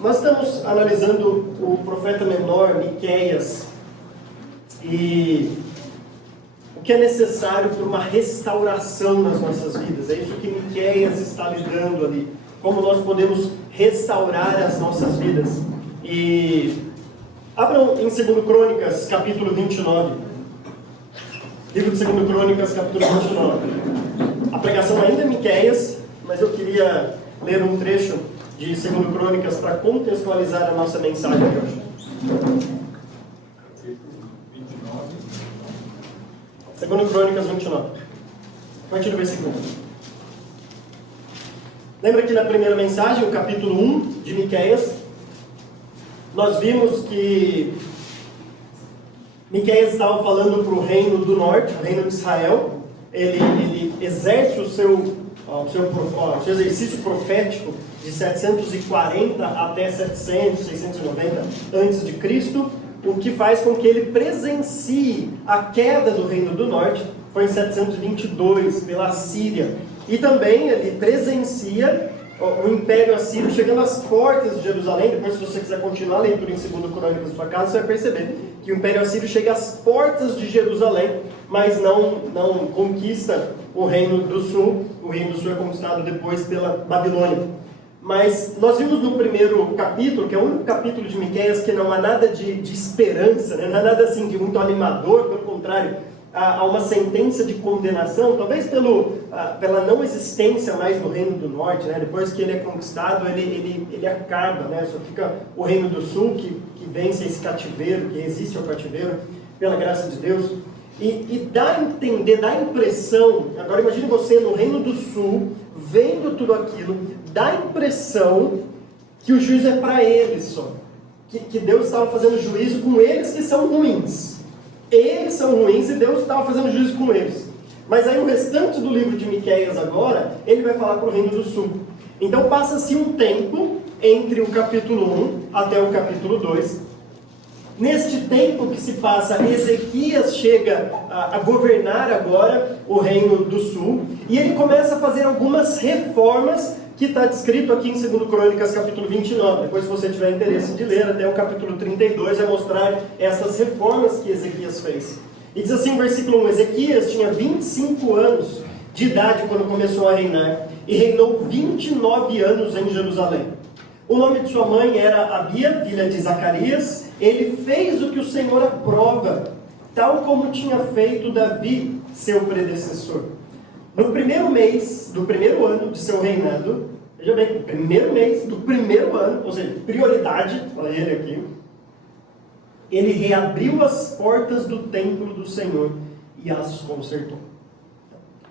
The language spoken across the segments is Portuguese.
Nós estamos analisando o profeta menor, Miqueias, e o que é necessário para uma restauração nas nossas vidas. É isso que Miqueias está lidando ali. Como nós podemos restaurar as nossas vidas. E abram em 2 Crônicas, capítulo 29. Livro de 2 Crônicas, capítulo 29. A pregação ainda é Miqueias, mas eu queria ler um trecho de 2 Crônicas para contextualizar a nossa mensagem de hoje. 2 Crônicas 29. A partir do versículo 1. Lembra que na primeira mensagem, o capítulo 1 de Miqueias, nós vimos que Miqueias estava falando para o reino do norte, o reino de Israel. Ele exerce o seu exercício profético de 740 até 700, 690 antes de Cristo, o que faz com que ele presencie a queda do reino do norte. Foi em 722 pela Síria. E também ele presencia o Império Assírio chegando às portas de Jerusalém. Depois, se você quiser continuar a leitura em 2 Crônicas da sua casa, você vai perceber que o Império Assírio chega às portas de Jerusalém, mas não conquista o Reino do Sul. O Reino do Sul é conquistado depois pela Babilônia. Mas nós vimos no primeiro capítulo, que é o único capítulo de Miqueias que não há nada de esperança, né? Não há nada assim de muito animador, pelo contrário, há uma sentença de condenação, talvez pela não existência mais do Reino do Norte, né? Depois que ele é conquistado, ele acaba, né? Só fica o Reino do Sul que vence esse cativeiro, que resiste ao cativeiro, pela graça de Deus. E dá a entender, dá a impressão, agora imagine você no Reino do Sul, vendo tudo aquilo, dá a impressão que o juízo é para eles só, que Deus estava fazendo juízo com eles que são ruins. Eles são ruins e Deus estava fazendo juízo com eles. Mas aí o restante do livro de Miqueias agora, ele vai falar para o Reino do Sul. Então passa-se um tempo entre o capítulo 1 até o capítulo 2. Neste tempo que se passa, Ezequias chega a governar agora o Reino do Sul. E ele começa a fazer algumas reformas que está descrito aqui em 2 Crônicas, capítulo 29. Depois, se você tiver interesse de ler, até o capítulo 32 vai mostrar essas reformas que Ezequias fez. E diz assim, versículo 1, Ezequias tinha 25 anos de idade quando começou a reinar, e reinou 29 anos em Jerusalém. O nome de sua mãe era Abia, filha de Zacarias. Ele fez o que o Senhor aprova, tal como tinha feito Davi, seu predecessor. No primeiro mês do primeiro ano de seu reinado, veja bem, primeiro mês do primeiro ano, ou seja, prioridade para ele aqui, ele reabriu as portas do templo do Senhor e as consertou.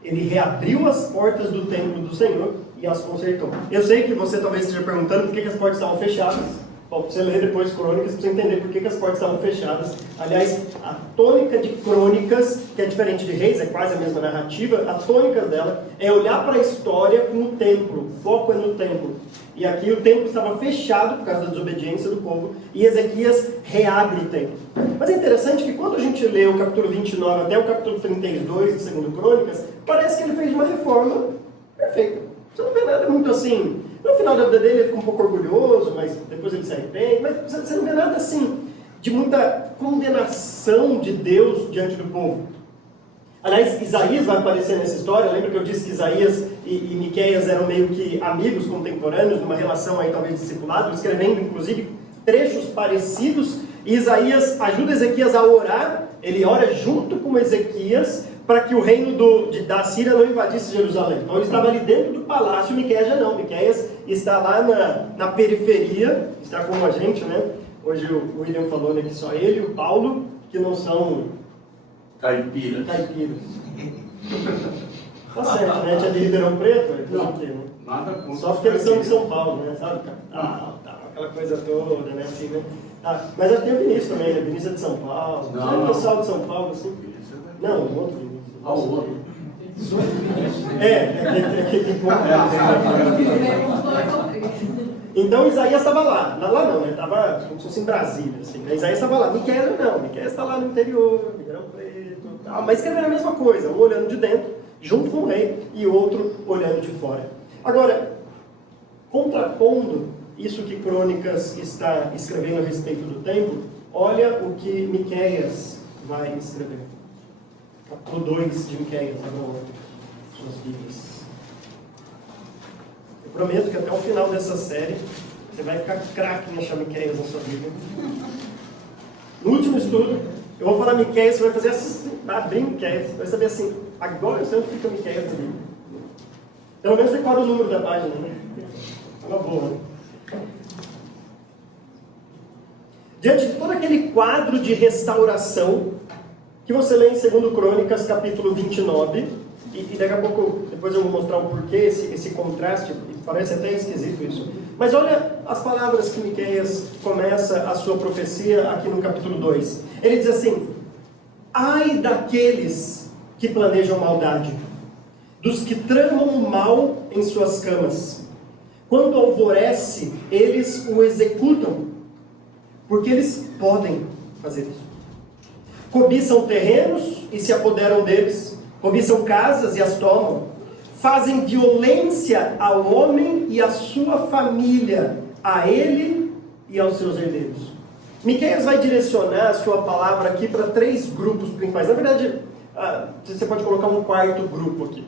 Ele reabriu as portas do templo do Senhor e as consertou. Eu sei que você talvez esteja perguntando por que as portas estavam fechadas. Bom, para você ler depois Crônicas, para você entender por que as portas estavam fechadas. Aliás, a tônica de Crônicas, que é diferente de Reis, é quase a mesma narrativa, a tônica dela é olhar para a história com o templo, o foco é no templo. E aqui o templo estava fechado por causa da desobediência do povo, e Ezequias reabre o templo. Mas é interessante que quando a gente lê o capítulo 29 até o capítulo 32 de 2 Crônicas, parece que ele fez uma reforma perfeita. Você não vê nada muito assim. No final da vida dele ele fica um pouco orgulhoso, mas depois ele se arrepende. Mas você não vê nada assim de muita condenação de Deus diante do povo. Aliás, Isaías vai aparecer nessa história. Lembra que eu disse que Isaías e Miqueias eram meio que amigos contemporâneos, numa relação aí talvez discipulado, escrevendo inclusive trechos parecidos. E Isaías ajuda Ezequias a orar. Ele ora junto com Ezequias para que o reino da Síria não invadisse Jerusalém. Então ele estava ali dentro do palácio, Miqueias já não. Miqueias está lá na periferia, está como a gente, né? Hoje o William falou, né, que só ele e o Paulo, que não são caipiras. Tá certo, né? Tinha de Ribeirão Preto, não, né? Nada contra. Só porque eles são de São Paulo, né? Sabe? Aquela coisa toda, né? Assim, né? Mas já tem o Vinícius também, né? Vinícius é de São Paulo. Não. O pessoal de São Paulo, assim. Não, o outro Vinícius. O outro. Que tem pouco. Então Isaías estava lá não, né? Estava como se fosse em Brasília, assim. Né? Isaías estava lá, Miqueias não, Miqueias está lá no interior, Ribeirão Preto, tal. Mas escrevendo a mesma coisa, um olhando de dentro, junto com o rei, e outro olhando de fora. Agora, contrapondo isso que Crônicas está escrevendo a respeito do templo, olha o que Miqueias vai escrever. Capítulo 2 de Miqueias, agora, suas Bíblias. Eu prometo que até o final dessa série, você vai ficar craque em achar Miqueias na sua Bíblia. No último estudo, eu vou falar Miqueias, você vai fazer assim, vai abrir Miqueias, vai saber assim, agora eu sei onde fica Miqueias na Bíblia. Pelo menos decora o número da página, né? É uma boa. Diante de todo aquele quadro de restauração que você lê em 2 Crônicas, capítulo 29, e daqui a pouco, depois eu vou mostrar o porquê, esse contraste, parece até esquisito isso. Mas olha as palavras que Miqueias começa a sua profecia aqui no capítulo 2. Ele diz assim: ai daqueles que planejam maldade, dos que tramam o mal em suas camas. Quando alvorece, eles o executam, porque eles podem fazer isso. Cobiçam terrenos e se apoderam deles, cobiçam casas e as tomam, fazem violência ao homem e à sua família, a ele e aos seus herdeiros. Miqueias vai direcionar a sua palavra aqui para 3 grupos principais. Na verdade, você pode colocar um quarto grupo aqui.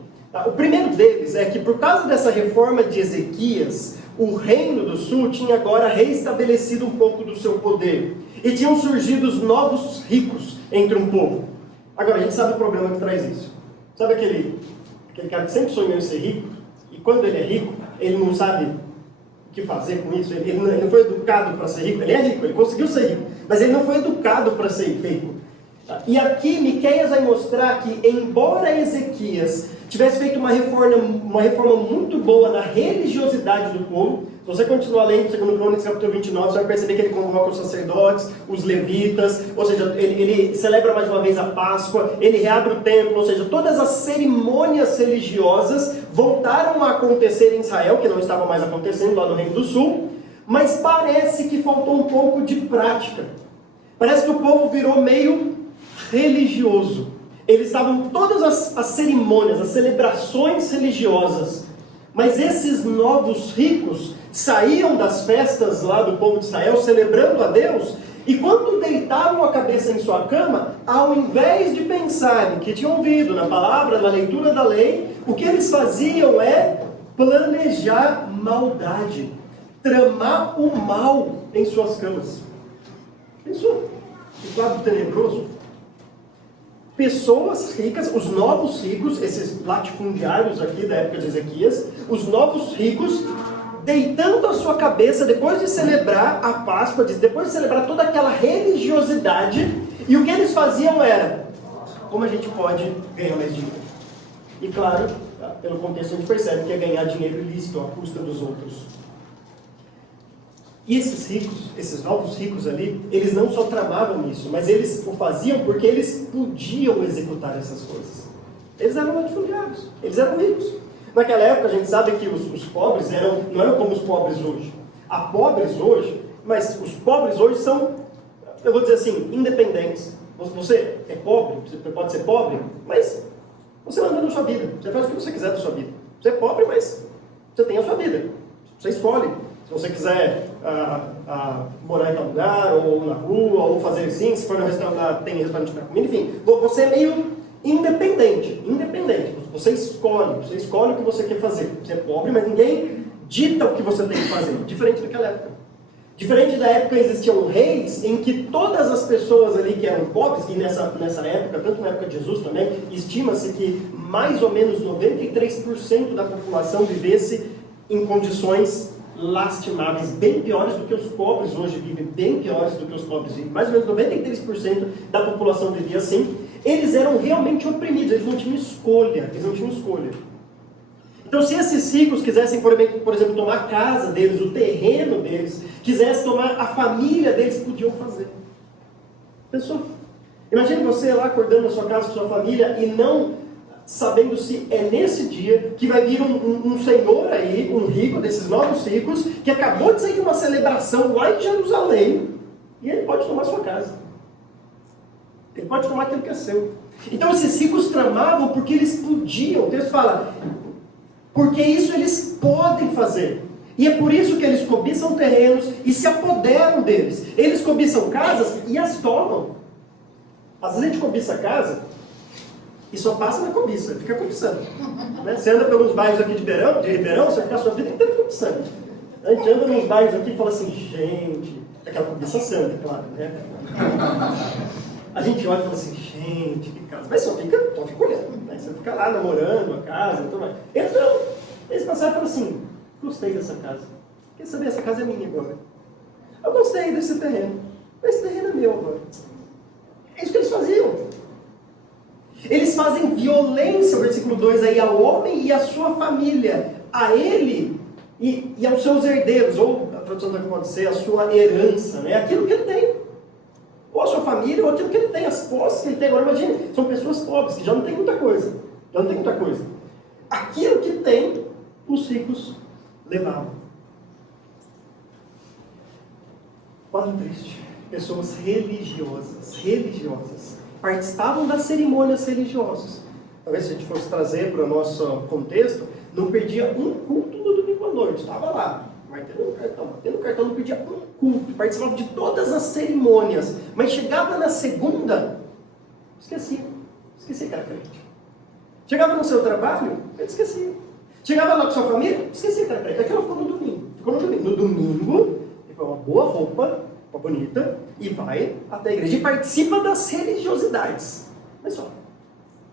O primeiro deles é que, por causa dessa reforma de Ezequias, o reino do sul tinha agora reestabelecido um pouco do seu poder. E tinham surgido os novos ricos entre um povo. Agora, a gente sabe o problema que traz isso. Sabe aquele cara que sempre sonhou em ser rico, e quando ele é rico, ele não sabe o que fazer com isso, ele não foi educado para ser rico. Ele é rico, ele conseguiu ser rico, mas ele não foi educado para ser rico. E aqui Miqueias vai mostrar que, embora Ezequias tivesse feito uma reforma muito boa na religiosidade do povo, se você continuar lendo 2 Crônicas capítulo 29, você vai perceber que ele convoca os sacerdotes, os levitas, ou seja, ele celebra mais uma vez a Páscoa, ele reabre o templo, ou seja, todas as cerimônias religiosas voltaram a acontecer em Israel, que não estava mais acontecendo lá no Reino do Sul, mas parece que faltou um pouco de prática. Parece que o povo virou meio religioso. Eles estavam todas as cerimônias, as celebrações religiosas, mas esses novos ricos saíam das festas lá do povo de Israel celebrando a Deus, e quando deitavam a cabeça em sua cama, ao invés de pensarem que tinham ouvido na palavra, na leitura da lei, o que eles faziam é planejar maldade, tramar o mal em suas camas. Pensou? Que quadro tenebroso. Pessoas ricas, os novos ricos, esses latifundiários aqui da época de Ezequias, os novos ricos, deitando a sua cabeça, depois de celebrar a Páscoa, depois de celebrar toda aquela religiosidade, e o que eles faziam era: como a gente pode ganhar mais dinheiro? E claro, pelo contexto a gente percebe que é ganhar dinheiro ilícito à custa dos outros. E esses ricos, esses novos ricos ali, eles não só tramavam isso, mas eles o faziam porque eles podiam executar essas coisas. Eles eram latifundiários, eles eram ricos. Naquela época a gente sabe que os pobres não eram como os pobres hoje. Há pobres hoje, mas os pobres hoje são, eu vou dizer assim, independentes. Você é pobre, você pode ser pobre, mas você manda na sua vida, você faz o que você quiser da sua vida. Você é pobre, mas você tem a sua vida, você escolhe. Se você quiser morar em tal lugar, ou na rua, ou fazer assim, se for no restaurante, tem restaurante para comer, enfim, você é meio independente. Você escolhe o que você quer fazer. Você é pobre, mas ninguém dita o que você tem que fazer, diferente daquela época. Diferente da época existiam reis em que todas as pessoas ali que eram pobres, e nessa época, tanto na época de Jesus também, estima-se que mais ou menos 93% da população vivesse em condições lastimáveis, bem piores do que os pobres hoje vivem, bem piores do que os pobres vivem. Mais ou menos 93% da população vivia assim. Eles eram realmente oprimidos, eles não tinham escolha. Então, se esses ricos quisessem, por exemplo, tomar a casa deles, o terreno deles, quisessem tomar a família deles, podiam fazer. Pensou? Imagine você lá acordando na sua casa com sua família e não sabendo se é nesse dia que vai vir um senhor aí, um rico, desses novos ricos, que acabou de sair de uma celebração lá em Jerusalém, e ele pode tomar sua casa. Ele pode tomar aquilo que é seu. Então esses ricos tramavam porque eles podiam. O texto fala, porque isso eles podem fazer. E é por isso que eles cobiçam terrenos e se apoderam deles. Eles cobiçam casas e as tomam. Às vezes a gente cobiça a casa e só passa na cobiça, fica cobiçando. Né? Você anda pelos bairros aqui de Ribeirão, você fica a sua vida inteira cobiçando. A gente anda nos bairros aqui e fala assim, gente, aquela cobiça santa, claro, né? A gente olha e fala assim, gente, que casa. Mas só fica olhando, né? Você fica lá namorando a casa e tudo mais. Eles passaram e falaram assim, gostei dessa casa. Quer saber, essa casa é minha agora. Eu gostei desse terreno. Esse terreno é meu agora. É isso que eles faziam. Eles fazem violência, o versículo 2 aí, ao homem e à sua família. A ele e aos seus herdeiros. Ou, a tradução também pode ser, a sua herança. Né? Aquilo que ele tem. Ou a sua família, ou aquilo que ele tem. As posses que ele tem. Agora imagine, são pessoas pobres, que já não tem muita coisa. Aquilo que tem, os ricos levavam. Quadro triste. Pessoas religiosas, participavam das cerimônias religiosas. Talvez se a gente fosse trazer para o nosso contexto, não perdia um culto no domingo à noite, estava lá, batendo cartão, não perdia um culto, participava de todas as cerimônias, mas chegava na segunda, esquecia que era crente. Chegava no seu trabalho, ele esquecia. Chegava lá com sua família, esquecia que era crente. Aquilo ficou no domingo. No domingo, ele põe uma boa roupa, bonita, e vai até a igreja e participa das religiosidades. Mas só,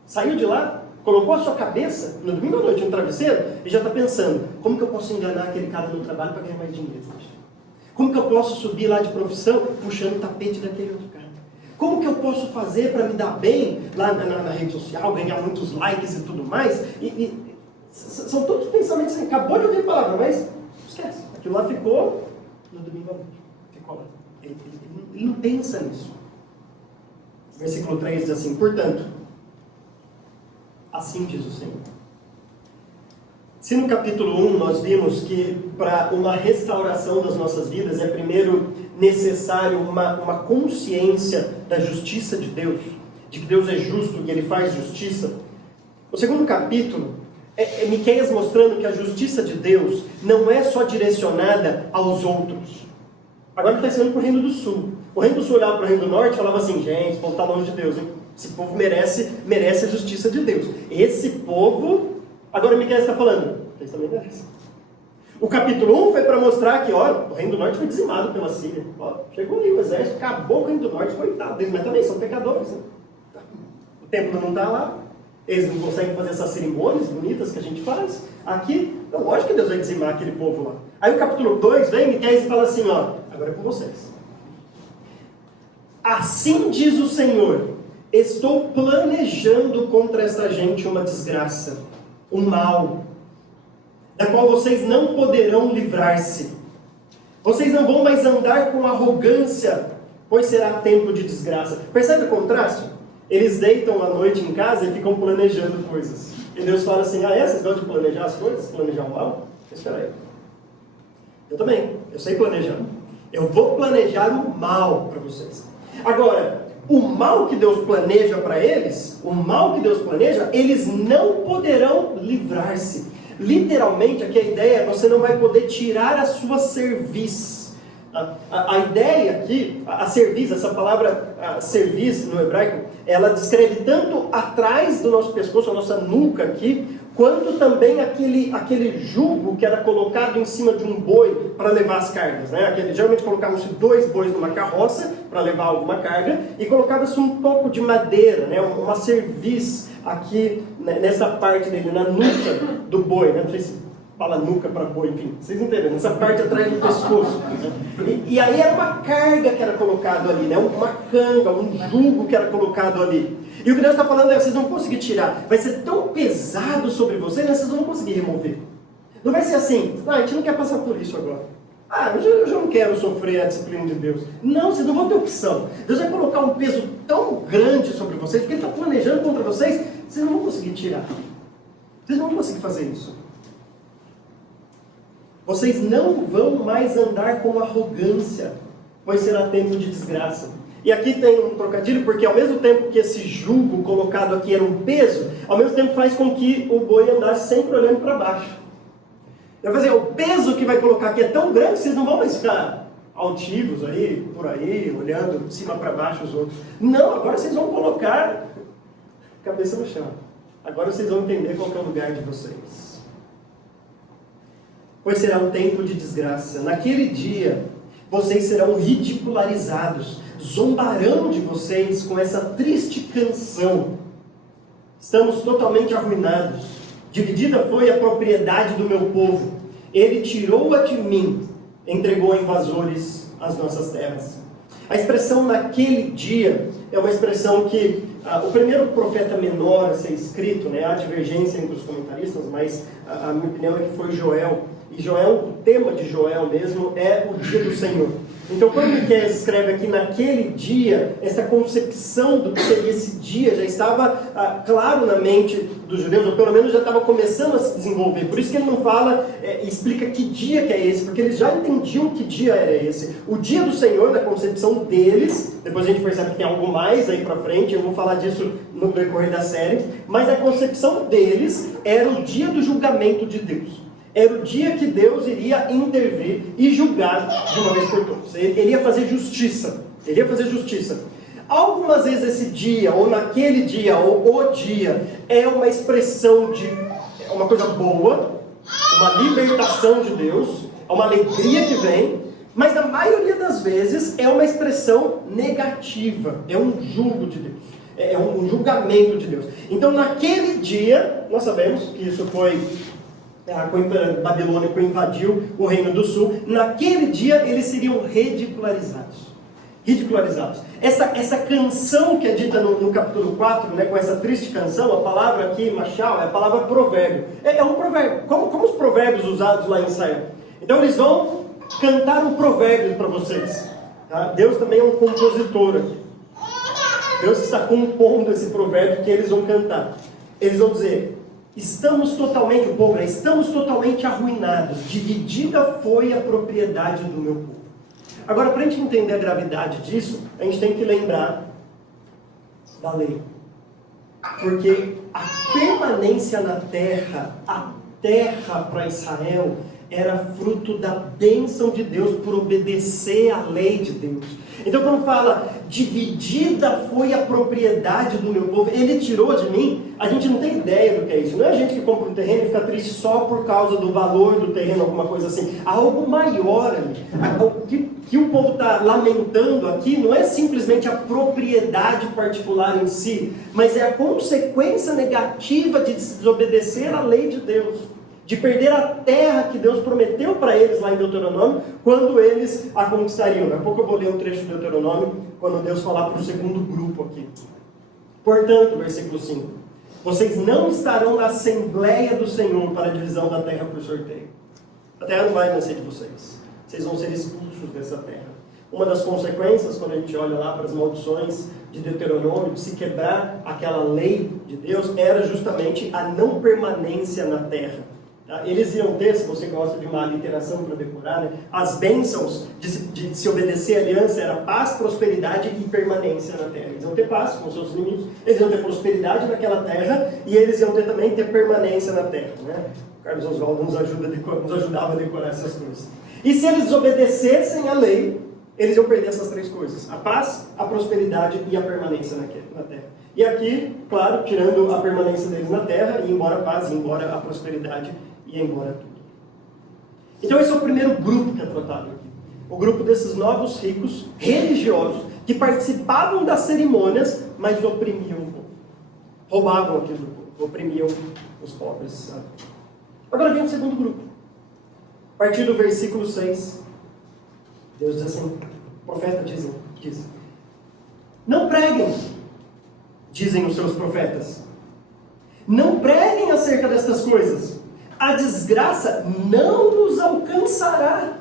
saiu de lá, colocou a sua cabeça no domingo à noite no travesseiro e já está pensando, como que eu posso enganar aquele cara no trabalho para ganhar mais dinheiro? Como que eu posso subir lá de profissão puxando o tapete daquele outro cara? Como que eu posso fazer para me dar bem lá na rede social, ganhar muitos likes e tudo mais? São todos pensamentos assim, acabou de ouvir a palavra, mas esquece. Aquilo lá ficou no domingo à noite. Ficou lá. Ele não pensa nisso. Versículo 3 diz assim, portanto, assim diz o Senhor. Se no capítulo 1 nós vimos que para uma restauração das nossas vidas é primeiro necessário uma consciência da justiça de Deus, de que Deus é justo e Ele faz justiça, o segundo capítulo é Miqueias mostrando que a justiça de Deus não é só direcionada aos outros. Agora ele está ensinando para o Reino do Sul. O Reino do Sul olhava para o Reino do Norte e falava assim, gente, esse povo está longe de Deus, hein? Esse povo merece a justiça de Deus. Esse povo, agora Miqueias está falando, eles também merecem. O capítulo 1 foi para mostrar que, olha, o Reino do Norte foi dizimado pela Síria. Ó, chegou aí o exército, acabou com o Reino do Norte, coitado deles, mas também são pecadores. Né? O templo não está lá, eles não conseguem fazer essas cerimônias bonitas que a gente faz. Aqui, então, lógico que Deus vai dizimar aquele povo lá. Aí o capítulo 2 vem, Miqueias e fala assim, ó, agora é com vocês. Assim diz o Senhor, estou planejando contra esta gente uma desgraça, um mal, da qual vocês não poderão livrar-se. Vocês não vão mais andar com arrogância, pois será tempo de desgraça. Percebe o contraste? Eles deitam à noite em casa e ficam planejando coisas. E Deus fala assim, vocês gostam de planejar as coisas? Planejar o mal? Espera aí. Eu também, eu sei planejar. Eu vou planejar o mal para vocês. Agora, o mal que Deus planeja para eles, eles não poderão livrar-se. Literalmente, aqui a ideia é você não vai poder tirar a sua cerviz. A ideia aqui, a cerviz, essa palavra cerviz no hebraico, ela descreve tanto atrás do nosso pescoço, a nossa nuca aqui, quanto também aquele jugo que era colocado em cima de um boi para levar as cargas. Né? Geralmente colocavam-se 2 bois numa carroça para levar alguma carga e colocava-se um toco de madeira, né? Uma cerviz aqui nessa parte dele, na nuca do boi. Né? Não sei se fala nuca para boi, enfim, vocês entenderam, nessa parte atrás do pescoço. E aí era uma carga que era colocado ali, né? Uma canga, um jugo que era colocado ali. E o que Deus está falando é, vocês não vão conseguir tirar, vai ser tão pesado sobre vocês, vocês não vão conseguir remover. Não vai ser assim, a gente não quer passar por isso agora. Eu já não quero sofrer a disciplina de Deus. Não, vocês não vão ter opção. Deus vai colocar um peso tão grande sobre vocês, porque Ele está planejando contra vocês, vocês não vão conseguir tirar. Vocês não vão conseguir fazer isso. Vocês não vão mais andar com arrogância, pois será tempo de desgraça. E aqui tem um trocadilho, porque ao mesmo tempo que esse jugo colocado aqui era um peso, ao mesmo tempo faz com que o boi andasse sempre olhando para baixo. Vai fazer, o peso que vai colocar aqui é tão grande que vocês não vão mais ficar altivos aí, por aí, olhando de cima para baixo os outros. Não, agora vocês vão colocar cabeça no chão. Agora vocês vão entender qual que é o lugar de vocês. Pois será um tempo de desgraça. Naquele dia, vocês serão ridicularizados. Zombarão de vocês com essa triste canção. Estamos totalmente arruinados. Dividida foi a propriedade do meu povo. Ele tirou-a de mim, entregou a invasores as nossas terras. A expressão naquele dia é uma expressão que o primeiro profeta menor a ser escrito, né, há divergência entre os comentaristas, mas a minha opinião é que foi Joel. E Joel, o tema de Joel mesmo é o dia do Senhor. Então, quando Miqueias escreve aqui naquele dia, essa concepção do que seria esse dia já estava claro na mente dos judeus, ou pelo menos já estava começando a se desenvolver. Por isso que ele não fala e explica que dia que é esse, porque eles já entendiam que dia era esse. O dia do Senhor, na concepção deles, depois a gente percebe que tem algo mais aí pra frente, eu vou falar disso no decorrer da série, mas a concepção deles era o dia do julgamento de Deus. Era o dia que Deus iria intervir e julgar de uma vez por todas. Ele ia fazer justiça. Ele ia fazer justiça. Algumas vezes esse dia, ou naquele dia, ou o dia, é uma expressão de uma coisa boa, uma libertação de Deus, é uma alegria que vem, mas na maioria das vezes é uma expressão negativa, é um julgo de Deus, é um julgamento de Deus. Então naquele dia, nós sabemos que isso foi a Babilônia que invadiu o Reino do Sul, naquele dia eles seriam ridicularizados. Essa canção que é dita no capítulo 4, né, com essa triste canção, a palavra aqui, machal, é a palavra provérbio. É um provérbio, como os provérbios usados lá em Israel. Então eles vão cantar um provérbio para vocês. Tá? Deus também é um compositor aqui. Deus está compondo esse provérbio que eles vão cantar. Eles vão dizer: estamos totalmente arruinados. Dividida foi a propriedade do meu povo. Agora, para a gente entender a gravidade disso, a gente tem que lembrar da lei. Porque a permanência na terra, a terra para Israel, era fruto da bênção de Deus por obedecer à lei de Deus. Então quando fala, dividida foi a propriedade do meu povo, ele tirou de mim, a gente não tem ideia do que é isso. Não é a gente que compra um terreno e fica triste só por causa do valor do terreno, alguma coisa assim. Há algo maior ali. O que o povo está lamentando aqui não é simplesmente a propriedade particular em si, mas é a consequência negativa de desobedecer à lei de Deus. De perder a terra que Deus prometeu para eles lá em Deuteronômio, quando eles a conquistariam. Daqui a pouco eu vou ler um trecho de Deuteronômio, quando Deus falar para o segundo grupo aqui. Portanto, versículo 5, vocês não estarão na Assembleia do Senhor para a divisão da terra por sorteio. A terra não vai nascer de vocês. Vocês vão ser expulsos dessa terra. Uma das consequências, quando a gente olha lá para as maldições de Deuteronômio, de se quebrar aquela lei de Deus, era justamente a não permanência na terra. Eles iam ter, se você gosta de uma literação para decorar, né, as bênçãos de se obedecer à aliança era paz, prosperidade e permanência na terra. Eles iam ter paz com seus inimigos, eles iam ter prosperidade naquela terra e eles iam ter também permanência na terra. Né? O Carlos Oswaldo nos ajudava a decorar essas coisas. E se eles desobedecessem à lei, eles iam perder essas três coisas: a paz, a prosperidade e a permanência na terra. E aqui, claro, tirando a permanência deles na terra, ia embora a paz, ia embora a prosperidade, ia embora tudo. Então esse é o primeiro grupo que é tratado aqui. O grupo desses novos ricos religiosos que participavam das cerimônias, mas oprimiam o povo. Roubavam aquilo do povo, oprimiam os pobres. Sabe? Agora vem o segundo grupo. A partir do versículo 6, Deus diz assim, o profeta diz: não preguem, dizem os seus profetas. Não preguem acerca destas coisas. A desgraça não nos alcançará,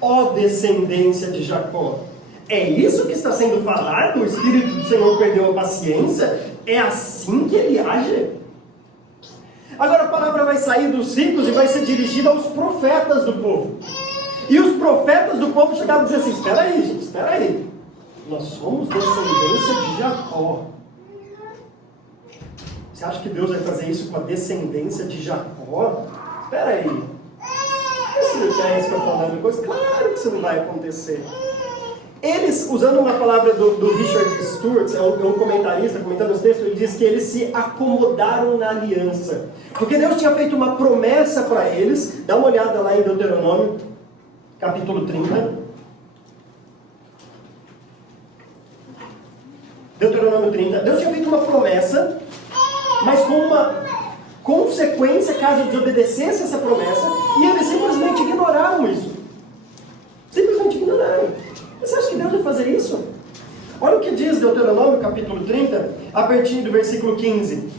ó descendência de Jacó. É isso que está sendo falado? O Espírito do Senhor perdeu a paciência? É assim que ele age? Agora a palavra vai sair dos ricos e vai ser dirigida aos profetas do povo. E os profetas do povo chegavam a dizer assim: espera aí, gente, espera aí. Nós somos descendência de Jacó. Você acha que Deus vai fazer isso com a descendência de Jacó? Espera aí. o que a Esca falando depois, claro que isso não vai acontecer. Eles, usando uma palavra do Richard Stuart, é um comentarista, comentando os textos, ele diz que eles se acomodaram na aliança. Porque Deus tinha feito uma promessa para eles, dá uma olhada lá em Deuteronômio, capítulo 30. Deuteronômio 30. Deus tinha feito uma promessa, mas com uma consequência caso desobedecesse essa promessa, e eles simplesmente ignoraram isso. Simplesmente ignoraram. Você acha que Deus vai fazer isso? Olha o que diz Deuteronômio, capítulo 30, a partir do versículo 15.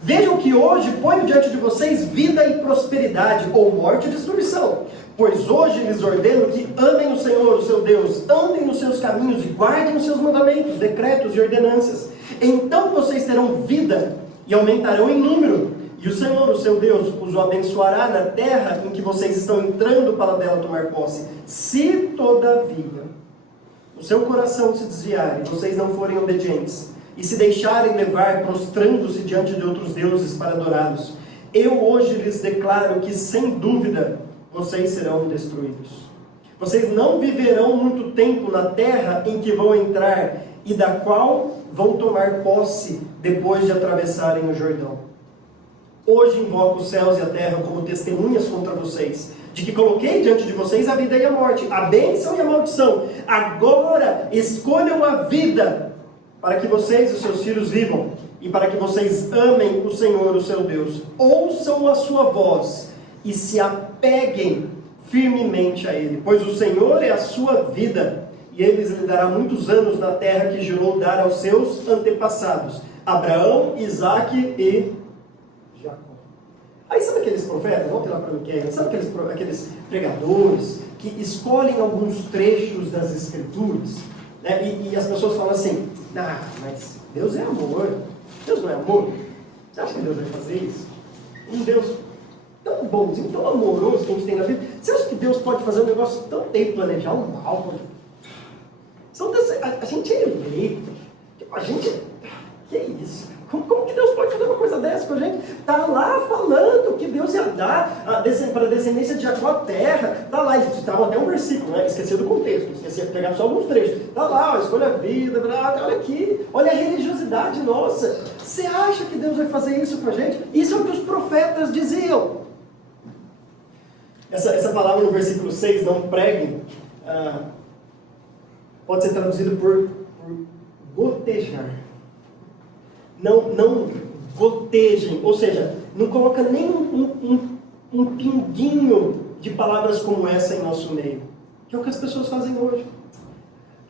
Vejam que hoje ponho diante de vocês vida e prosperidade, ou morte e destruição. Pois hoje lhes ordeno que amem o Senhor, o seu Deus, andem nos seus caminhos e guardem os seus mandamentos, decretos e ordenanças. Então vocês terão vida e aumentarão em número. E o Senhor, o seu Deus, os abençoará na terra em que vocês estão entrando para dela tomar posse. Se, todavia, o seu coração se desviar e vocês não forem obedientes, e se deixarem levar, prostrando-se diante de outros deuses para adorá-los, eu hoje lhes declaro que, sem dúvida, vocês serão destruídos. Vocês não viverão muito tempo na terra em que vão entrar e da qual vão tomar posse depois de atravessarem o Jordão. Hoje invoco os céus e a terra como testemunhas contra vocês, de que coloquei diante de vocês a vida e a morte, a bênção e a maldição. Agora escolham a vida, para que vocês e os seus filhos vivam, e para que vocês amem o Senhor, o seu Deus. Ouçam a sua voz e se apeguem firmemente a Ele, pois o Senhor é a sua vida, e Ele lhe dará muitos anos na terra que jurou dar aos seus antepassados, Abraão, Isaque e Jacó. Aí sabe aqueles profetas, vamos lá para Miqueias, sabe aqueles pregadores que escolhem alguns trechos das Escrituras, né? E as pessoas falam assim, mas Deus é amor, Deus não é amor? Você acha que Deus vai fazer isso? Um Deus tão bonzinho, tão amoroso que a gente tem na Bíblia, você acha que Deus pode fazer um negócio tão bem planejado, um mal? A gente é eleito, a gente, que isso? Como que Deus pode fazer uma coisa dessa com a gente? Está lá falando que Deus ia dar para a descendência de Jacó a terra. Está lá, eles citavam até um versículo, né? Esqueci do contexto, esqueci de pegar só alguns trechos. Está lá, escolha a vida, olha aqui, olha a religiosidade nossa. Você acha que Deus vai fazer isso com a gente? Isso é o que os profetas diziam. Essa palavra no versículo 6, não preguem, pode ser traduzido por gotejar. Não gotejem, ou seja, não coloca nem um pinguinho de palavras como essa em nosso meio, que é o que as pessoas fazem hoje.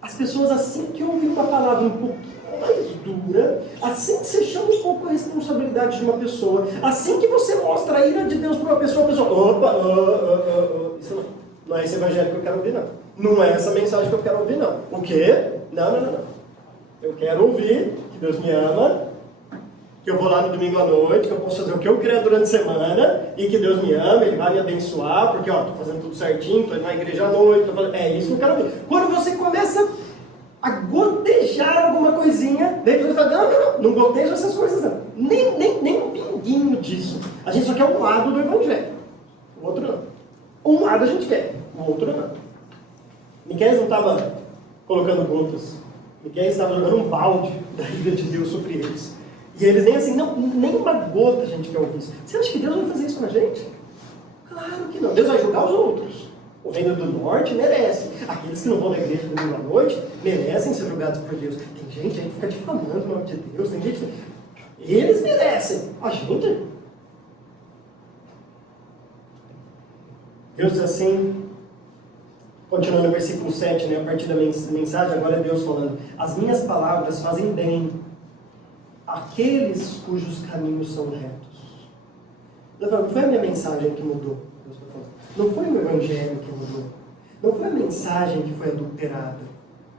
As pessoas, assim que ouvem uma palavra um pouquinho mais dura, assim que você chama um pouco a responsabilidade de uma pessoa, assim que você mostra a ira de Deus para uma pessoa, a pessoa, opa, isso não é esse evangelho que eu quero ouvir, não. Não é essa mensagem que eu quero ouvir, não. O quê? Não. Eu quero ouvir que Deus me ama, que eu vou lá no domingo à noite, que eu posso fazer o que eu quiser durante a semana, e que Deus me ama, Ele vai me abençoar, porque estou fazendo tudo certinho, estou indo na igreja à noite, é isso que eu quero ouvir. Quando você começa a gotejar alguma coisinha, daí você fala, não goteja essas coisas não. Nem um pinguinho disso. A gente só quer um lado do evangelho, o outro não. Um lado a gente quer, o outro não. Miqueias não estava colocando gotas, Miqueias estava jogando um balde da ira de Deus sobre eles. E eles nem assim, nem uma gota a gente quer ouvir isso. Você acha que Deus vai fazer isso com a gente? Claro que não. Deus vai julgar os outros. O reino do norte merece. Aqueles que não vão na igreja no domingo à noite merecem ser julgados por Deus. Tem gente aí que fica difamando o nome de Deus. Tem gente que... Eles merecem. A gente... Deus diz assim, continuando no versículo 7, né, a partir da mensagem, agora é Deus falando, as minhas palavras fazem bem aqueles cujos caminhos são retos. Não foi a minha mensagem que mudou, Deus está falando. Não foi o evangelho que mudou. Não foi a mensagem que foi adulterada.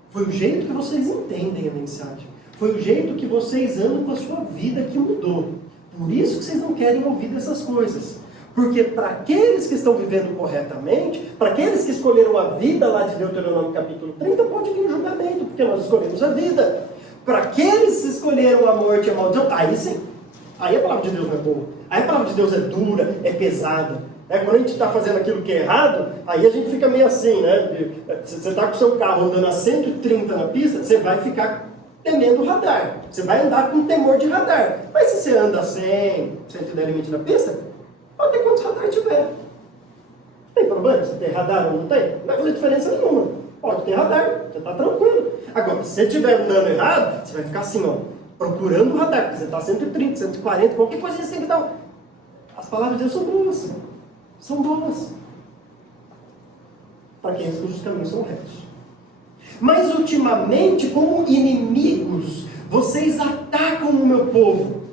Foi o jeito que vocês entendem a mensagem. Foi o jeito que vocês andam com a sua vida que mudou. Por isso que vocês não querem ouvir dessas coisas. Porque para aqueles que estão vivendo corretamente, para aqueles que escolheram a vida lá de Deuteronômio capítulo 30, pode vir o julgamento, porque nós escolhemos a vida. Para aqueles que escolheram a morte e a maldição, aí sim. Aí a palavra de Deus não é boa. Aí a palavra de Deus é dura, é pesada. Quando a gente está fazendo aquilo que é errado, aí a gente fica meio assim, né? Você está com o seu carro andando a 130 na pista, você vai ficar temendo o radar. Você vai andar com temor de radar. Mas se você anda a 100, 110 limite na pista, pode ter quantos radar tiver. Não tem problema se tem radar ou não tem? Não vai fazer diferença nenhuma. Pode ter radar, você está tranquilo. Agora, se você estiver andando errado, você vai ficar assim, ó, procurando o radar, porque você está 130, 140, qualquer coisa você tem que dar. As palavras de Deus são boas. São boas. Para quem os caminhos são retos. Mas ultimamente, como inimigos, vocês atacam o meu povo.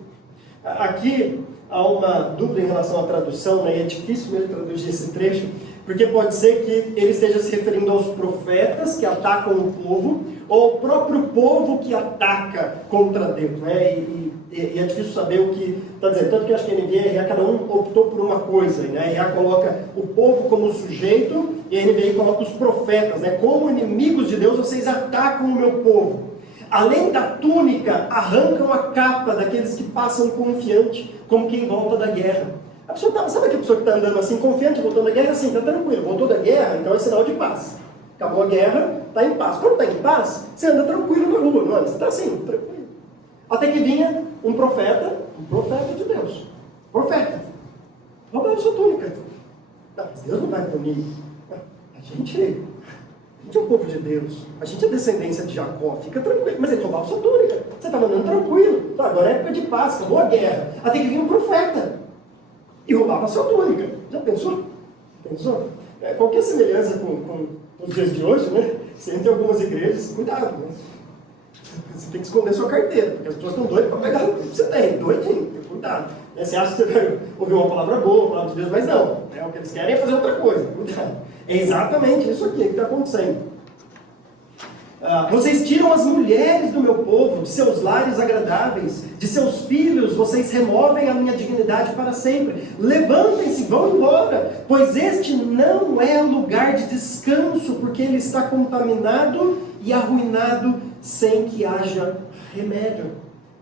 Aqui há uma dúvida em relação à tradução, né? É difícil mesmo traduzir esse trecho, porque pode ser que ele esteja se referindo aos profetas que atacam o povo, ou ao próprio povo que ataca contra Deus, né? E é difícil saber o que está dizendo. Tanto que eu acho que a NVI, cada um optou por uma coisa, né? A coloca o povo como sujeito, e a NVI coloca os profetas, né? Como inimigos de Deus, vocês atacam o meu povo. Além da túnica, arrancam a capa daqueles que passam confiante, como quem volta da guerra. A pessoa sabe aquela pessoa que está andando assim, confiante, voltando da guerra, assim, está tranquilo, voltou da guerra, então é sinal de paz. Acabou a guerra, está em paz. Quando está em paz, você anda tranquilo na rua, não anda? Você está assim, tranquilo. Até que vinha um profeta de Deus. Profeta. Roubava sua túnica. Não, mas Deus não vai comigo. A gente é o povo de Deus. A gente é descendência de Jacó. Fica tranquilo. Mas ele roubava sua túnica. Você estava andando tranquilo. Então, agora é época de paz, acabou a guerra. Até que vinha um profeta. E roubava sua túnica. Já pensou? Pensou? Qualquer semelhança com os dias de hoje, né? Você entra em algumas igrejas, cuidado, né? Você tem que esconder sua carteira, porque as pessoas estão doidas para pegar o que você tem, doidinho, cuidado. Você acha que você vai ouvir uma palavra boa, uma palavra de Deus, mas não. O que eles querem é fazer outra coisa, cuidado. É exatamente isso aqui que está acontecendo. Vocês tiram as mulheres do meu povo, de seus lares agradáveis, de seus filhos, vocês removem a minha dignidade para sempre. Levantem-se, vão embora, pois este não é lugar de descanso, porque ele está contaminado e arruinado sem que haja remédio.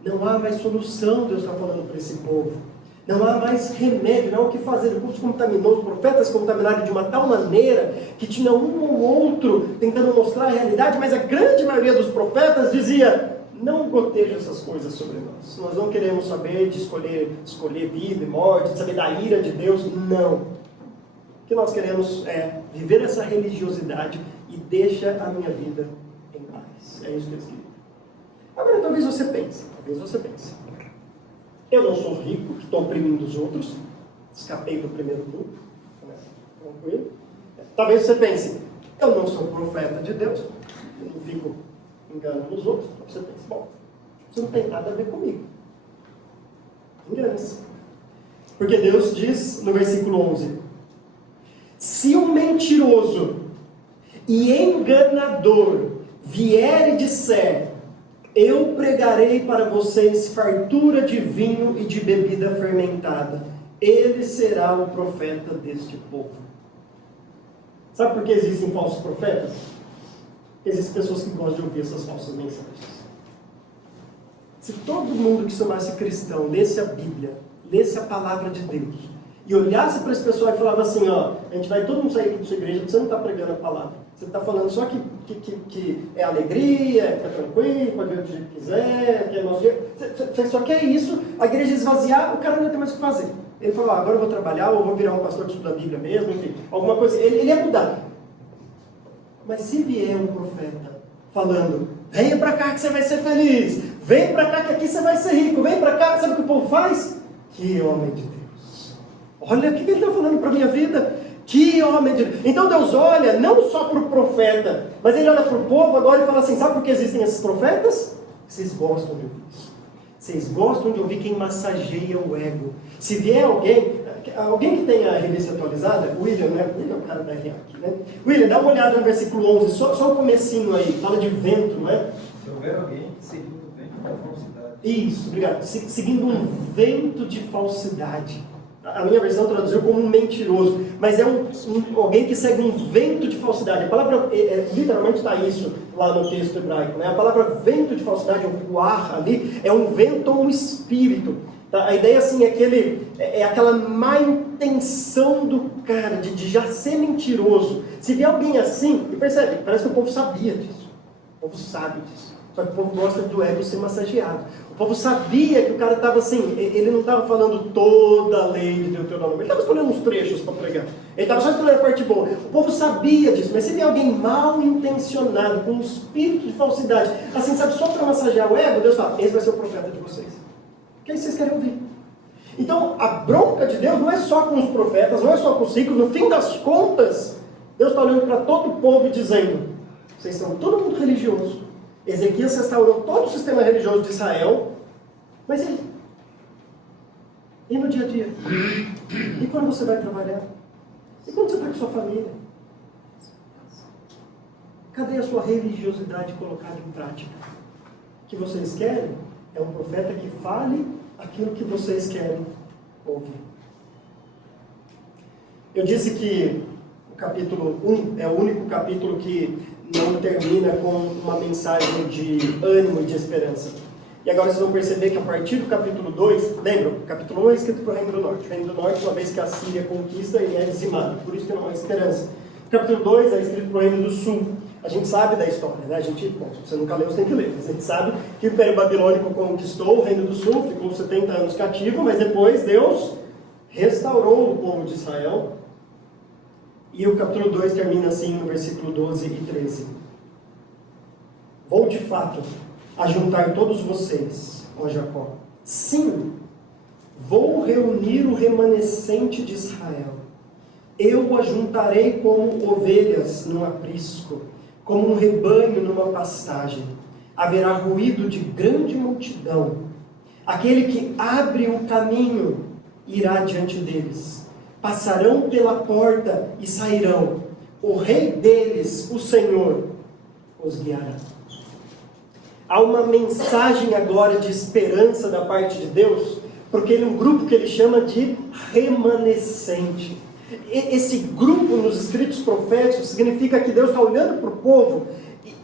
Não há mais solução, Deus está falando para esse povo. Não há mais remédio, não há o que fazer. O povo contaminou, os profetas contaminaram de uma tal maneira que tinha um ou outro tentando mostrar a realidade, mas a grande maioria dos profetas dizia: não goteja essas coisas sobre nós. Nós não queremos saber de escolher vida e morte, de saber da ira de Deus. Não. O que nós queremos é viver essa religiosidade e deixa a minha vida em paz. É isso que eles queriam. Agora talvez você pense. Eu não sou rico, que estou oprimindo os outros. Escapei do primeiro grupo. Tranquilo. Talvez você pense, eu não sou profeta de Deus. Eu não fico enganando os outros. Então você pense, bom, isso não tem nada a ver comigo. Engane-se. Porque Deus diz no versículo 11: se um mentiroso e enganador vier e disser: eu pregarei para vocês fartura de vinho e de bebida fermentada, ele será o profeta deste povo. Sabe por que existem falsos profetas? Existem pessoas que gostam de ouvir essas falsas mensagens. Se todo mundo que se chamasse cristão lesse a Bíblia, lesse a palavra de Deus, e olhasse para esse pessoal e falava assim: ó, a gente vai todo mundo sair aqui da sua igreja, porque você não está pregando a palavra. Você está falando só que é alegria, fica tranquilo, pode ver do jeito que quiser, que é nosso jeito. Você só quer isso, a igreja esvaziar, o cara não tem mais o que fazer. Ele falou: agora eu vou trabalhar, ou vou virar um pastor que estuda a Bíblia mesmo, enfim, alguma coisa. Ele ia mudar. Mas se vier um profeta falando: venha para cá que você vai ser feliz, vem para cá que aqui você vai ser rico, vem para cá, sabe o que o povo faz? Que homem de Deus! Olha o que ele está falando para a minha vida. Que homem de Deus! Então Deus olha não só para o profeta, mas ele olha para o povo agora e fala assim: sabe por que existem esses profetas? Vocês gostam de ouvir isso. Vocês gostam de ouvir quem massageia o ego. Se vier alguém que tenha a revista atualizada, William, né? William é o cara da RA aqui, né? William, dá uma olhada no versículo 11, só o comecinho aí, fala de vento, não é? Se houver alguém seguindo o vento da falsidade. Isso, obrigado. Seguindo um vento de falsidade. A minha versão traduziu como um mentiroso, mas é alguém que segue um vento de falsidade. A palavra, literalmente está isso lá no texto hebraico, né? A palavra vento de falsidade, o ar ali, é um vento ou um espírito Tá? A ideia assim é aquela má intenção do cara de já ser mentiroso. Se vê alguém assim, e percebe, parece que o povo sabia disso. O povo sabe disso. Só que o povo gosta do ego ser massageado. O povo sabia que o cara estava assim, ele não estava falando toda a lei de Deuteronômio, ele estava escolhendo uns trechos para pregar. Ele estava só escolhendo a parte boa. O povo sabia disso, mas se vê alguém mal intencionado, com um espírito de falsidade, assim, sabe, só para massagear o ego, Deus fala, esse vai ser o profeta de vocês. Que aí vocês querem ouvir. Então, a bronca de Deus não é só com os profetas, não é só com os ricos. No fim das contas, Deus está olhando para todo o povo e dizendo, vocês são todo mundo religioso. Ezequias restaurou todo o sistema religioso de Israel, mas e no dia a dia? E quando você vai trabalhar? E quando você está com sua família? Cadê a sua religiosidade colocada em prática? O que vocês querem é um profeta que fale aquilo que vocês querem ouvir. Eu disse que o capítulo 1 é o único capítulo que não termina com uma mensagem de ânimo e de esperança. E agora vocês vão perceber que a partir do capítulo 2, lembram? O capítulo 1 é escrito para o Reino do Norte. O Reino do Norte, uma vez que a Síria conquista, ele é dizimado. Por isso que não há esperança. O capítulo 2 é escrito para o Reino do Sul. A gente sabe da história, né? Se você nunca leu, você tem que ler. Mas a gente sabe que o Império Babilônico conquistou o Reino do Sul, ficou 70 anos cativo, mas depois Deus restaurou o povo de Israel. E o capítulo 2 termina assim no versículo 12 e 13. Vou de fato ajuntar todos vocês, ó Jacó. Sim, vou reunir o remanescente de Israel. Eu o ajuntarei como ovelhas num aprisco, como um rebanho numa pastagem. Haverá ruído de grande multidão. Aquele que abre o caminho irá diante deles. Passarão pela porta e sairão. O rei deles, o Senhor, os guiará. Há uma mensagem agora de esperança da parte de Deus, porque ele é um grupo que ele chama de remanescente. Esse grupo nos escritos proféticos significa que Deus está olhando para o povo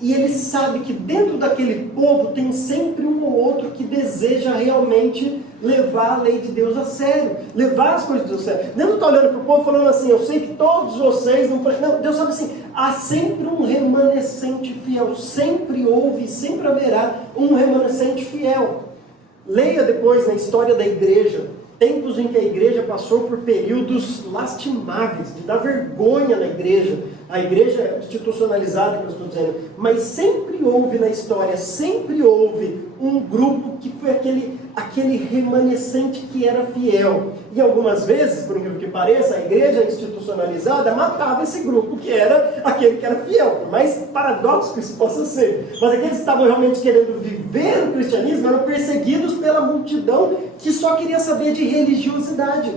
e ele sabe que dentro daquele povo tem sempre um ou outro que deseja realmente levar a lei de Deus a sério, levar as coisas de Deus a sério. Deus não está olhando para o povo falando assim, eu sei que todos vocês não... Não, Deus sabe assim, há sempre um remanescente fiel, sempre houve, sempre haverá um remanescente fiel. Leia depois na história da igreja, tempos em que a igreja passou por períodos lastimáveis, de dar vergonha na igreja. A igreja é institucionalizada, que eu estou dizendo, mas sempre houve na história, sempre houve um grupo que foi aquele remanescente que era fiel. E algumas vezes, por incrível que pareça, a igreja institucionalizada matava esse grupo que era aquele que era fiel, por mais paradoxo que isso possa ser. Mas aqueles que estavam realmente querendo viver o cristianismo eram perseguidos pela multidão que só queria saber de religiosidade.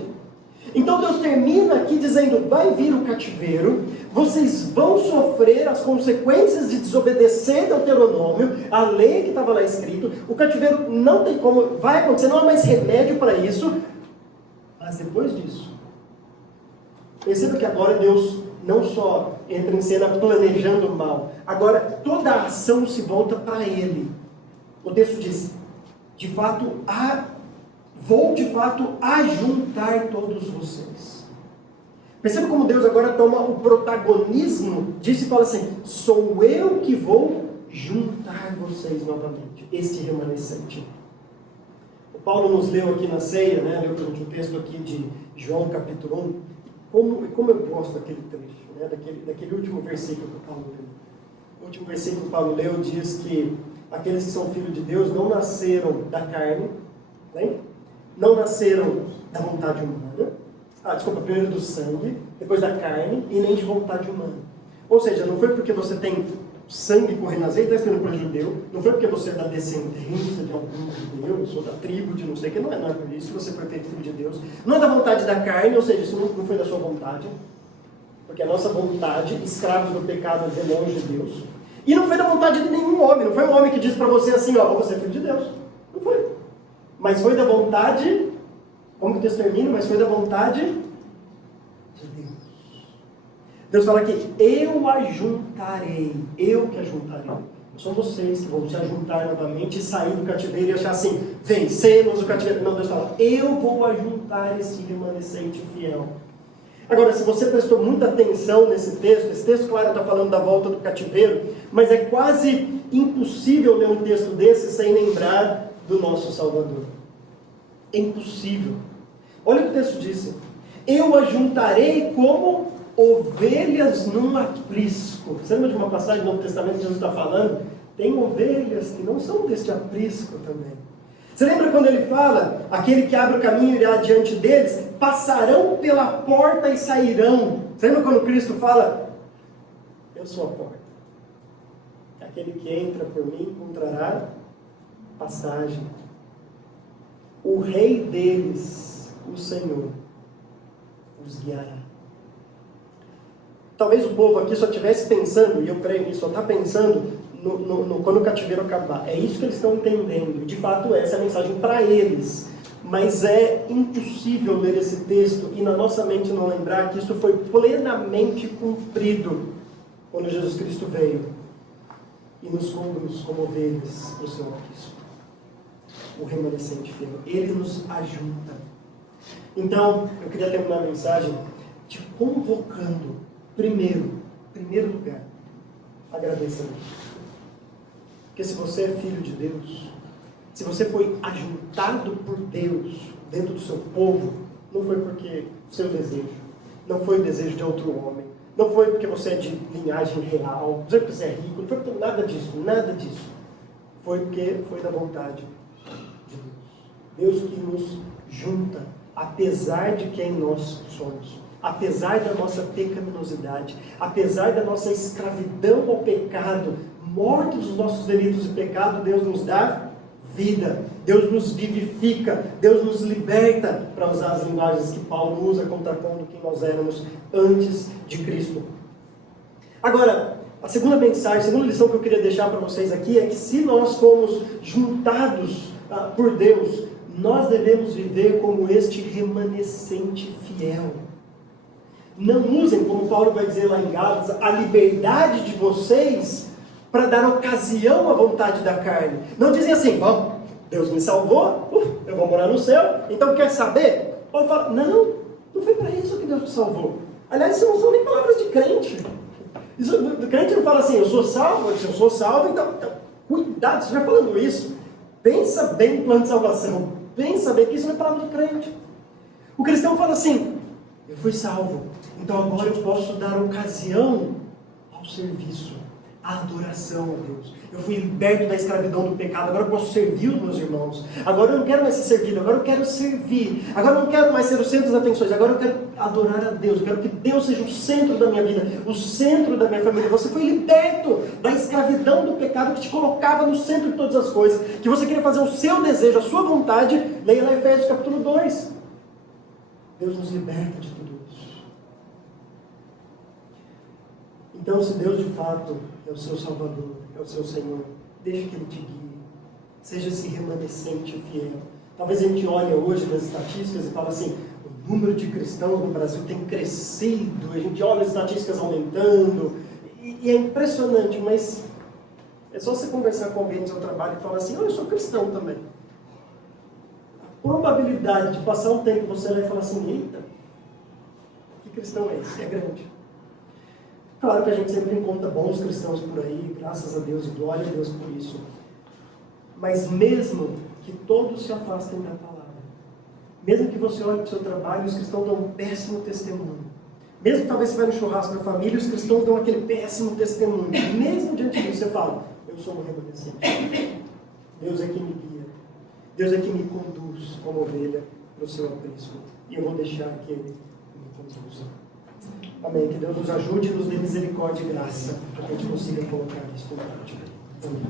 Então Deus termina aqui dizendo, vai vir o cativeiro, vocês vão sofrer as consequências de desobedecer Deuteronômio, a lei que estava lá escrito, o cativeiro não tem como, vai acontecer, não há mais remédio para isso, mas depois disso, perceba que agora Deus não só entra em cena planejando o mal, agora toda a ação se volta para Ele. O texto diz, de fato, vou de fato ajuntar todos vocês. Perceba como Deus agora toma o protagonismo disso e fala assim, sou eu que vou juntar vocês novamente, este remanescente. O Paulo nos leu aqui na ceia, né? Leu para a gente um texto aqui de João capítulo 1, como eu gosto daquele trecho, né? daquele último versículo que o Paulo leu. O último versículo que o Paulo leu diz que aqueles que são filhos de Deus não nasceram da carne, lembra? Não nasceram da vontade humana, primeiro do sangue, depois da carne, e nem de vontade humana. Ou seja, não foi porque você tem sangue correndo nas veias, está escrito para judeu, não foi porque você é da descendência de algum judeu, eu sou da tribo de não sei o que, não é por isso que você foi feito filho de Deus. Não é da vontade da carne, ou seja, isso não foi da sua vontade, porque a nossa vontade, escravos do pecado, é longe de Deus. E não foi da vontade de nenhum homem, não foi um homem que disse para você assim, você é filho de Deus. Não foi. Mas foi da vontade, como que o texto termina? Mas foi da vontade de Deus. Deus fala que eu ajuntarei, eu que ajuntarei. São vocês que vão se ajuntar novamente e sair do cativeiro e achar assim, vencemos o cativeiro. Não, Deus fala, eu vou ajuntar esse remanescente fiel. Agora, se você prestou muita atenção nesse texto, esse texto, claro, está falando da volta do cativeiro, mas é quase impossível ler um texto desse sem lembrar do nosso Salvador. É impossível. Olha o que o texto diz. Eu ajuntarei como ovelhas num aprisco. Você lembra de uma passagem do Novo Testamento que Jesus está falando? Tem ovelhas que não são deste aprisco também. Você lembra quando ele fala, aquele que abre o caminho irá diante deles, passarão pela porta e sairão. Você lembra quando Cristo fala, eu sou a porta. Aquele que entra por mim encontrará passagem. O rei deles, o Senhor, os guiará. Talvez o povo aqui só estivesse pensando, e eu creio nisso, só está pensando quando o cativeiro acabar. É isso que eles estão entendendo. De fato, essa é a mensagem para eles. Mas é impossível ler esse texto e na nossa mente não lembrar que isso foi plenamente cumprido quando Jesus Cristo veio e nos conduz como ovelhas para o seu aprisco. O remanescente fiel. Ele nos ajunta. Então, eu queria terminar a mensagem te convocando, primeiro lugar, agradeça a Deus. Porque se você é filho de Deus, se você foi ajuntado por Deus dentro do seu povo, não foi porque seu desejo, não foi o desejo de outro homem, não foi porque você é de linhagem real, não foi porque você é rico, não foi por nada disso. Foi porque foi da vontade de Deus. Deus que nos junta, apesar de quem nós somos, apesar da nossa pecaminosidade, apesar da nossa escravidão ao pecado, mortos os nossos delitos e pecado, Deus nos dá vida, Deus nos vivifica, Deus nos liberta, para usar as linguagens que Paulo usa, contrapondo quem nós éramos antes de Cristo. Agora, a segunda mensagem, a segunda lição que eu queria deixar para vocês aqui é que se nós fomos juntados por Deus, nós devemos viver como este remanescente fiel. Não usem, como Paulo vai dizer lá em Gálatas, a liberdade de vocês para dar ocasião à vontade da carne. Não dizem assim, bom, Deus me salvou, eu vou morar no céu, então quer saber? Paulo fala, não foi para isso que Deus te salvou. Aliás, isso não são nem palavras de crente. Isso, do crente não fala assim, eu sou salvo, então cuidado, você já falando isso, pensa bem no plano de salvação, pensa bem que isso não é palavra de crente. O cristão fala assim, eu fui salvo, então agora eu posso dar ocasião ao serviço, à adoração a Deus. Eu fui liberto da escravidão do pecado, agora eu posso servir os meus irmãos. Agora eu não quero mais ser servido, agora eu quero servir. Agora eu não quero mais ser o centro das atenções, agora eu quero adorar a Deus. Eu quero que Deus seja o centro da minha vida, o centro da minha família. Você foi liberto da escravidão do pecado que te colocava no centro de todas as coisas, que você queria fazer o seu desejo, a sua vontade. Leia lá Efésios capítulo 2. Deus nos liberta de tudo isso. Então, se Deus de fato é o seu Salvador, é o seu Senhor, deixe que Ele te guie. Seja esse remanescente fiel. Talvez a gente olhe hoje nas estatísticas e fala assim, o número de cristãos no Brasil tem crescido, a gente olha as estatísticas aumentando, e é impressionante, mas é só você conversar com alguém no seu trabalho e falar assim, eu sou cristão também. A probabilidade de passar um tempo você vai falar assim, eita, que cristão é esse? É grande. Claro que a gente sempre encontra bons cristãos por aí, graças a Deus e glória a Deus por isso. Mas mesmo que todos se afastem da palavra, mesmo que você olhe para o seu trabalho e os cristãos dão um péssimo testemunho, mesmo que talvez você vá no churrasco da família e os cristãos dão aquele péssimo testemunho, mesmo diante disso você fala, eu sou um remanescente. Deus é que me guia, Deus é que me conduz como ovelha para o seu aprisco, e eu vou deixar que Ele me conduza. Amém. Que Deus nos ajude e nos dê misericórdia e graça para que a gente consiga colocar isso em prática. Amém.